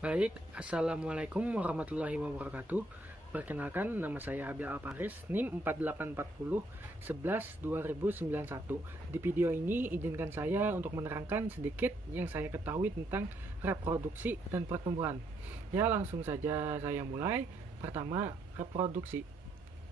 Baik, Assalamualaikum warahmatullahi wabarakatuh. Perkenalkan, nama saya Abil Alparis, NIM 4840 11 2091. Di video ini, izinkan saya untuk menerangkan sedikit yang saya ketahui tentang reproduksi dan pertumbuhan. Ya, langsung saja saya mulai. Pertama, reproduksi.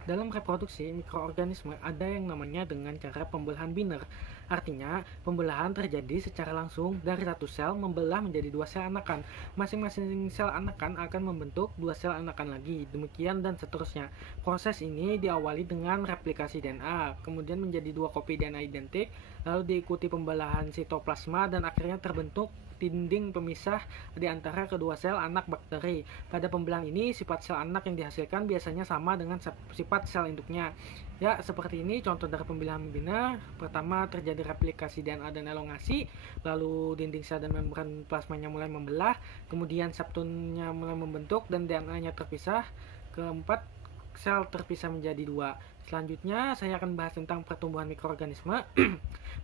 Dalam reproduksi mikroorganisme ada yang namanya dengan cara pembelahan biner. Artinya, pembelahan terjadi secara langsung dari satu sel membelah menjadi dua sel anakan. Masing-masing sel anakan akan membentuk dua sel anakan lagi, demikian dan seterusnya. Proses ini diawali dengan replikasi DNA, kemudian menjadi dua kopi DNA identik, lalu diikuti pembelahan sitoplasma dan akhirnya terbentuk dinding pemisah di antara kedua sel anak bakteri. Pada pembelahan ini, sifat sel anak yang dihasilkan biasanya sama dengan sifat sel induknya. Ya, seperti ini contoh dari pembelahan biner. Pertama, terjadi replikasi DNA dan elongasi, lalu dinding sel dan membran plasmanya mulai membelah, kemudian septumnya mulai membentuk dan DNA-nya terpisah. Keempat, sel terpisah menjadi dua. Selanjutnya, saya akan bahas tentang pertumbuhan mikroorganisme.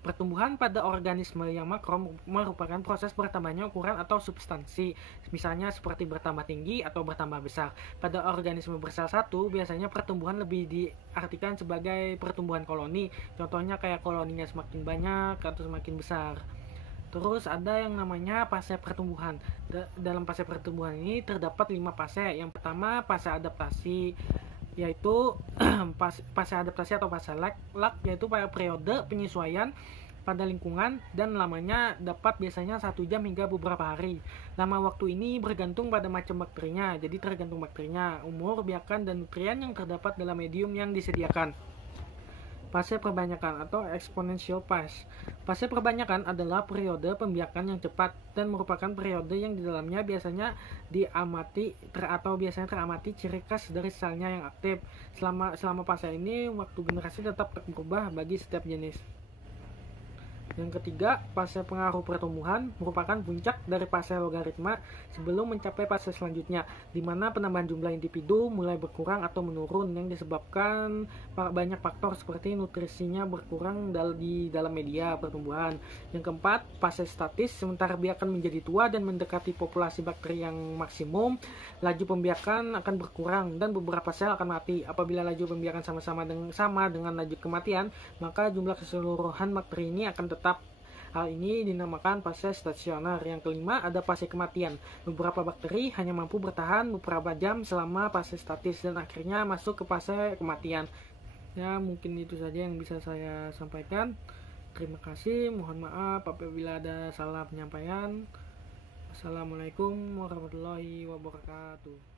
Pertumbuhan pada organisme yang makro merupakan proses bertambahnya ukuran atau substansi, misalnya seperti bertambah tinggi atau bertambah besar. Pada organisme bersel satu, biasanya pertumbuhan lebih diartikan sebagai pertumbuhan koloni. Contohnya kayak koloninya semakin banyak atau semakin besar. Terus ada yang namanya fase pertumbuhan. Dalam fase pertumbuhan ini terdapat 5 fase. Yang pertama, fase adaptasi, yaitu fase adaptasi atau fase lak yaitu pada periode penyesuaian pada lingkungan dan lamanya dapat biasanya 1 jam hingga beberapa hari. Lama waktu ini bergantung pada macam bakterinya, jadi tergantung bakterinya, umur, biakan, dan nutrien yang terdapat dalam medium yang disediakan. Fase perbanyakan atau exponential phase. Fase perbanyakan adalah periode pembiakan yang cepat dan merupakan periode yang di dalamnya biasanya biasanya teramati ciri khas dari selnya yang aktif. Selama fase ini, waktu generasi tetap berubah bagi setiap jenis. Yang ketiga, fase pengaruh pertumbuhan merupakan puncak dari fase logaritma sebelum mencapai fase selanjutnya, di mana penambahan jumlah individu mulai berkurang atau menurun yang disebabkan banyak faktor seperti nutrisinya berkurang di dalam media pertumbuhan. Yang keempat, fase statis, sementara biakan menjadi tua dan mendekati populasi bakteri yang maksimum, laju pembiakan akan berkurang dan beberapa sel akan mati. Apabila laju pembiakan sama dengan laju kematian, maka jumlah keseluruhan bakteri ini akan tetap. Hal ini dinamakan fase stasioner. Yang kelima, ada fase kematian. Beberapa bakteri hanya mampu bertahan beberapa jam selama fase statis dan akhirnya masuk ke fase kematian. Ya, mungkin itu saja yang bisa saya sampaikan. Terima kasih, mohon maaf apabila ada salah penyampaian. Assalamualaikum warahmatullahi wabarakatuh.